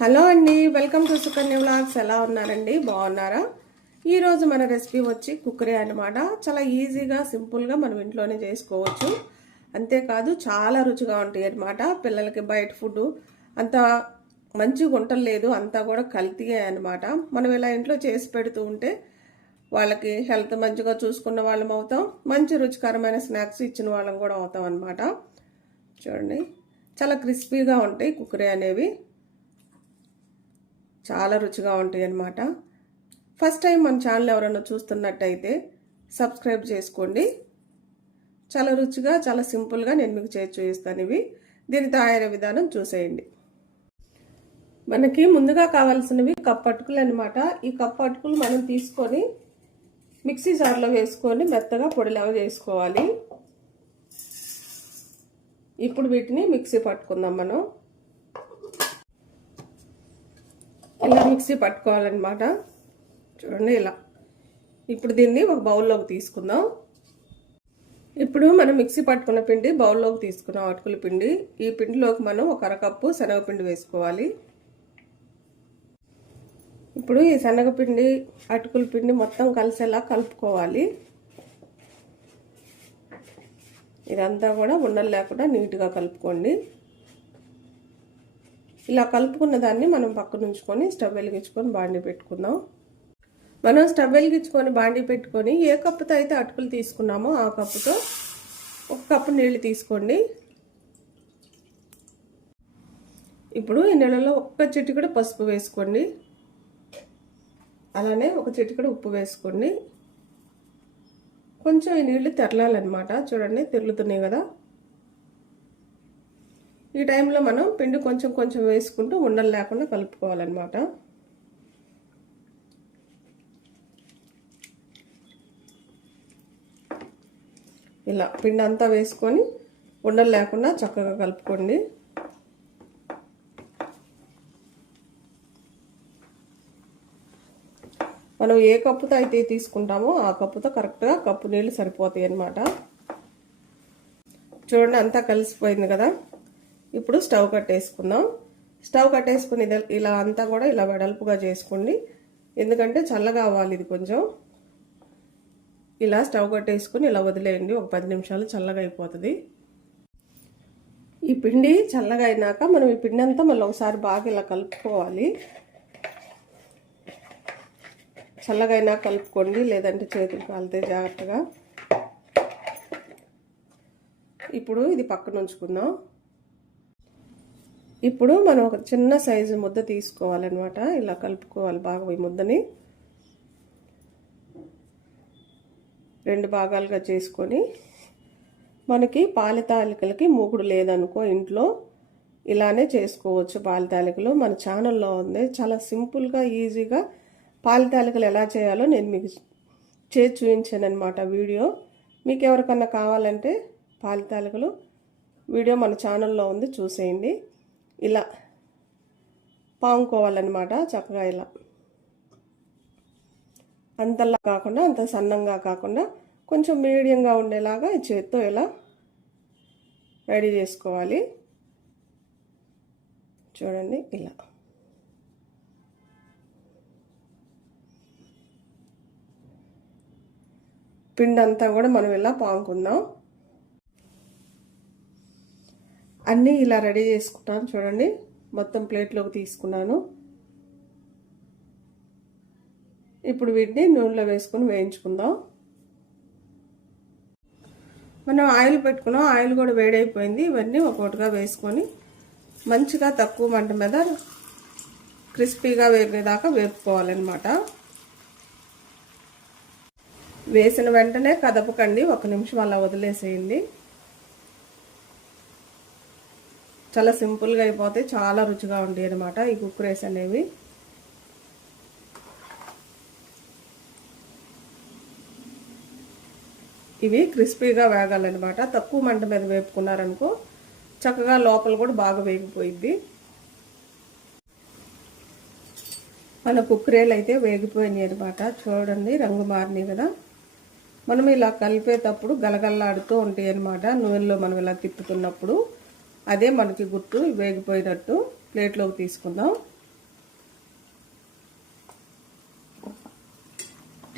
Hello అండి, welcome to Sukanya vlogs. ఎలా ఉన్నారండి? బాగున్నారా? ఈరోజు మన రెసిపీ వచ్చి కుక్కరే అనమాట. చాలా ఈజీగా సింపుల్గా మనం ఇంట్లోనే చేసుకోవచ్చు. అంతేకాదు చాలా రుచిగా ఉంటాయి అనమాట. పిల్లలకి బయట ఫుడ్ అంత మంచిగా ఉండలేదు, అంతా కూడా కల్తీయే అనమాట. మనం ఇలా ఇంట్లో చేసి పెడుతూ ఉంటే వాళ్ళకి హెల్త్ మంచిగా చూసుకున్న వాళ్ళం అవుతాం, మంచి రుచికరమైన స్నాక్స్ ఇచ్చిన వాళ్ళం కూడా అవుతాం అనమాట. చూడండి, చాలా క్రిస్పీగా ఉంటాయి కుక్కరే అనేవి, చాలా రుచిగా ఉంటాయి అన్నమాట. ఫస్ట్ టైం మన ఛానల్ ఎవరైనా చూస్తున్నట్టయితే సబ్స్క్రైబ్ చేసుకోండి. చాలా రుచిగా చాలా సింపుల్గా నేను మీకు చేసి చూపిస్తాను. దీని తయారీ విధానం చూసేయండి. మనకి ముందుగా కావాల్సినవి కప్పు అటుకులు అనమాట. ఈ కప్పు అటుకులు మనం తీసుకొని మిక్సీ జార్లో వేసుకొని మెత్తగా పొడిలాగా చేసుకోవాలి. ఇప్పుడు వీటిని మిక్సీ పట్టుకుందాం. మనం ఇలా మిక్సీ పట్టుకోవాలన్నమాట. చూడండి ఇలా. ఇప్పుడు దీన్ని ఒక బౌల్లోకి తీసుకుందాం. ఇప్పుడు మనం మిక్సీ పట్టుకున్న పిండి బౌల్లోకి తీసుకున్నాం, అటుకుల పిండి. ఈ పిండిలోకి మనం ఒక అరకప్పు శనగపిండి వేసుకోవాలి. ఇప్పుడు ఈ శనగపిండి అటుకుల పిండి మొత్తం కలిసేలా కలుపుకోవాలి. ఇదంతా కూడా ఉండలు లేకుండా నీట్గా కలుపుకోండి. ఇలా కలుపుకున్న దాన్ని మనం పక్కన ఉంచుకొని స్టవ్ వెలిగించుకొని బాండీ పెట్టుకుందాం. మనం స్టవ్ వెలిగించుకొని బాండీ పెట్టుకొని ఏ కప్పుతో అయితే అటుకులు తీసుకున్నామో ఆ కప్పుతో ఒక కప్పు నీళ్ళు తీసుకోండి. ఇప్పుడు ఈ నీళ్ళలో ఒక్క చిటికెడు పసుపు వేసుకోండి. అలానే ఒక చిటికెడు ఉప్పు వేసుకోండి. కొంచెం ఈ నీళ్ళు తెరలాలన్నమాట. చూడండి, తెరులుతున్నాయి కదా. ఈ టైంలో మనం పిండి కొంచెం కొంచెం వేసుకుంటూ ఉండలు లేకుండా కలుపుకోవాలన్నమాట. ఇలా పిండి అంతా వేసుకొని ఉండలు లేకుండా చక్కగా కలుపుకోండి. మనం ఏ కప్పుతో అయితే తీసుకుంటామో ఆ కప్పుతో కరెక్ట్గా కప్పు నీళ్ళు సరిపోతాయి అన్నమాట. చూడండి, అంతా కలిసిపోయింది కదా. ఇప్పుడు స్టవ్ కట్టేసుకుందాం. స్టవ్ కట్టేసుకుని ఇలా అంతా కూడా ఇలా వెడల్పుగా చేసుకోండి, ఎందుకంటే చల్లగా అవ్వాలి ఇది కొంచెం. ఇలా స్టవ్ కట్టేసుకుని ఇలా వదిలేయండి. ఒక 10 నిమిషాలు చల్లగా అయిపోతుంది. ఈ పిండి చల్లగా అయినాక మనం ఈ పిండి అంతా మళ్ళీ ఒకసారి బాగా ఇలా కలుపుకోవాలి. చల్లగా అయినా కలుపుకోండి, లేదంటే చేతులు కాలితే జాగ్రత్తగా. ఇప్పుడు ఇది పక్కన ఉంచుకుందాం. ఇప్పుడు మనం ఒక చిన్న సైజు ముద్ద తీసుకోవాలన్నమాట. ఇలా కలుపుకోవాలి బాగా. ఈ ముద్దని 2 భాగాలుగా చేసుకొని, మనకి పాలితాలికలకి మూకుడు లేదనుకో ఇంట్లో ఇలానే చేసుకోవచ్చు. పాలితాలికలు మన ఛానల్లో ఉంది. చాలా సింపుల్గా ఈజీగా పాలితాలికలు ఎలా చేయాలో నేను మీకు చేసి చూపించాను అనమాట వీడియో. మీకు ఎవరికన్నా కావాలంటే పాలితాలికలు వీడియో మన ఛానల్లో ఉంది, చూసేయండి. ఇలా పాముకోవాలన్నమాట చక్కగా. ఇలా అంతలా కాకుండా అంత సన్నంగా కాకుండా కొంచెం మీడియంగా ఉండేలాగా ఈ చేత్తో ఇలా రెడీ చేసుకోవాలి. చూడండి, ఇలా పిండి అంతా కూడా మనం ఇలా పాముకుందాం. అన్నీ ఇలా రెడీ చేసుకుంటాను. చూడండి, మొత్తం ప్లేట్లోకి తీసుకున్నాను. ఇప్పుడు వీటిని నూనెలో వేసుకొని వేయించుకుందాం. మనం ఆయిల్ పెట్టుకున్నాం, ఆయిల్ కూడా వేడైపోయింది. ఇవన్నీ ఒక్కొక్కటిగా వేసుకొని మంచిగా తక్కువ మంట మీద క్రిస్పీగా వేగేదాకా వేపుకోవాలన్నమాట. వేసిన వెంటనే కదపకండి, 1 నిమిషం అలా వదిలేసేయండి. చాలా సింపుల్గా అయిపోతాయి, చాలా రుచిగా ఉంటాయి అన్నమాట ఈ కుక్కరేస్ అనేవి. ఇవి క్రిస్పీగా వేగాలన్నమాట. తక్కువ మంట మీద వేపుకున్నారనుకో చక్కగా లోపల కూడా బాగా వేగిపోయిద్ది. మన కుక్కరేలు అయితే వేగిపోయినాయి అన్నమాట. చూడండి, రంగు మారినాయి కదా. మనం ఇలా కలిపేటప్పుడు గలగల్లాడుతూ ఉంటాయి అన్నమాట. నూనెలో మనం ఇలా తిప్పుతున్నప్పుడు అదే మనకి గుర్తు వేగిపోయినట్టు. ప్లేట్లోకి తీసుకుందాం.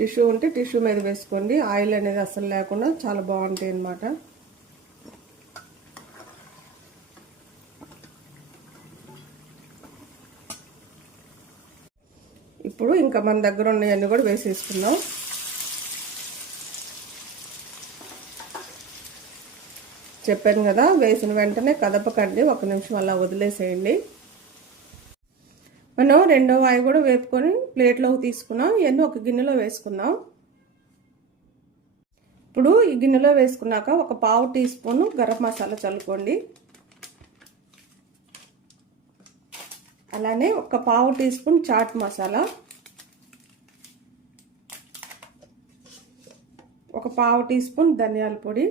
టిష్యూ ఉంటే టిష్యూ మీద వేసుకోండి. ఆయిల్ అనేది అస్సలు లేకుండా చాలా బాగుంటాయి అన్నమాట. ఇప్పుడు ఇంకా మన దగ్గర ఉన్నవన్నీ కూడా వేసేసుకుందాం. చెప్పాను కదా, వేసిన వెంటనే కదపకండి, 1 నిమిషం అలా వదిలేసేయండి. మనం రెండో వాయి కూడా వేపుకొని ప్లేట్లోకి తీసుకున్నాం. ఇవన్నీ ఒక గిన్నెలో వేసుకుందాం. ఇప్పుడు ఈ గిన్నెలో వేసుకున్నాక 1/4 టీ స్పూన్ గరం మసాలా చల్లుకోండి. అలానే 1/4 teaspoon chaat masala, 1/4 teaspoon ధనియాల పొడి,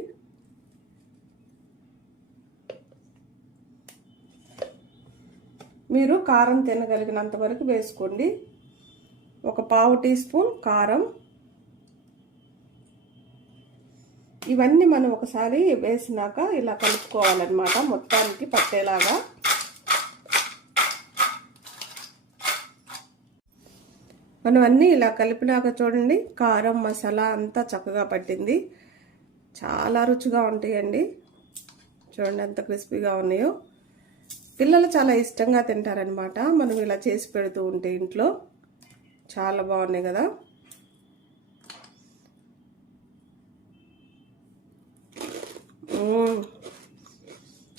మీరు కారం తినగలిగినంత వరకు వేసుకోండి. 1/4 టీ స్పూన్ కారం. ఇవన్నీ మనం ఒకసారి వేసినాక ఇలా కలుపుకోవాలన్నమాట, మొత్తానికి పట్టేలాగా. మనం అన్నీ ఇలా కలిపినాక చూడండి, కారం మసాలా అంతా చక్కగా పట్టింది. చాలా రుచిగా ఉంటాయండి. చూడండి ఎంత క్రిస్పీగా ఉన్నాయో. పిల్లలు చాలా ఇష్టంగా తింటారనమాట మనం ఇలా చేసి పెడుతూ ఉంటే ఇంట్లో. చాలా బాగున్నాయి కదా.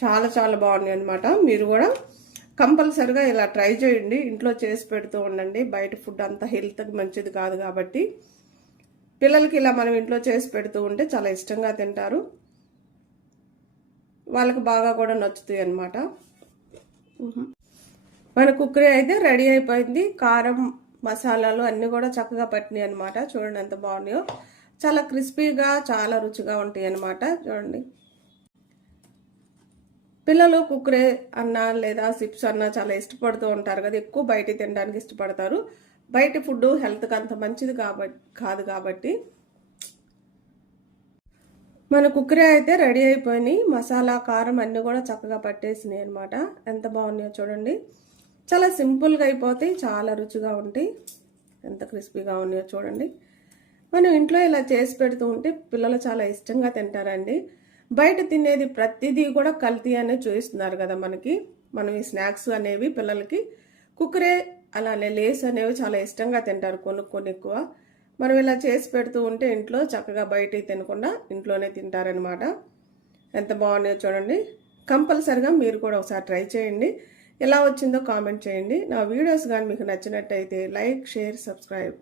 చాలా చాలా బాగున్నాయి అనమాట. మీరు కూడా కంపల్సరిగా ఇలా ట్రై చేయండి, ఇంట్లో చేసి పెడుతూ ఉండండి. బయట ఫుడ్ అంతా హెల్త్కి మంచిది కాదు కాబట్టి పిల్లలకి ఇలా మనం ఇంట్లో చేసి పెడుతూ ఉంటే చాలా ఇష్టంగా తింటారు. వాళ్ళకి బాగా కూడా నచ్చుతాయి అన్నమాట. మన కుక్కరీ అయితే రెడీ అయిపోయింది. కారం మసాలాలు అన్నీ కూడా చక్కగా పట్టినాయి అనమాట. చూడండి ఎంత బాగున్నాయో. చాలా క్రిస్పీగా చాలా రుచిగా ఉంటాయి అన్నమాట. చూడండి, పిల్లలు కుక్కరే అన్నా లేదా చిప్స్ అన్నా చాలా ఇష్టపడుతూ ఉంటారు కదా, ఎక్కువ బయట తినడానికి ఇష్టపడతారు. బయట ఫుడ్ హెల్త్కి అంత మంచిది కాదు కాబట్టి మన కుక్కరీ అయితే రెడీ అయిపోయినాయి. మసాలా కారం అన్నీ కూడా చక్కగా పట్టేసినాయి అనమాట. ఎంత బాగున్నాయో చూడండి. చాలా సింపుల్గా అయిపోతాయి, చాలా రుచిగా ఉంటాయి. ఎంత క్రిస్పీగా ఉన్నాయో చూడండి. మనం ఇంట్లో ఇలా చేసి పెడుతూ ఉంటే పిల్లలు చాలా ఇష్టంగా తింటారండి. బయట తినేది ప్రతిదీ కూడా కల్తీ అనేది చూపిస్తున్నారు కదా మనకి. మనం ఈ స్నాక్స్ అనేవి పిల్లలకి కుక్కరే అలానే లేస్ అనేవి చాలా ఇష్టంగా తింటారు, కొనుక్కొని ఎక్కువ. మనం ఇలా చేసి పెడుతూ ఉంటే ఇంట్లో చక్కగా బయట తినకుండా ఇంట్లోనే తింటారనమాట. ఎంత బాగున్నాయో చూడండి. కంపల్సరిగా మీరు కూడా ఒకసారి ట్రై చేయండి. ఎలా వచ్చిందో కామెంట్ చేయండి. నా వీడియోస్ కానీ మీకు నచ్చినట్టయితే లైక్, షేర్, సబ్స్క్రైబ్.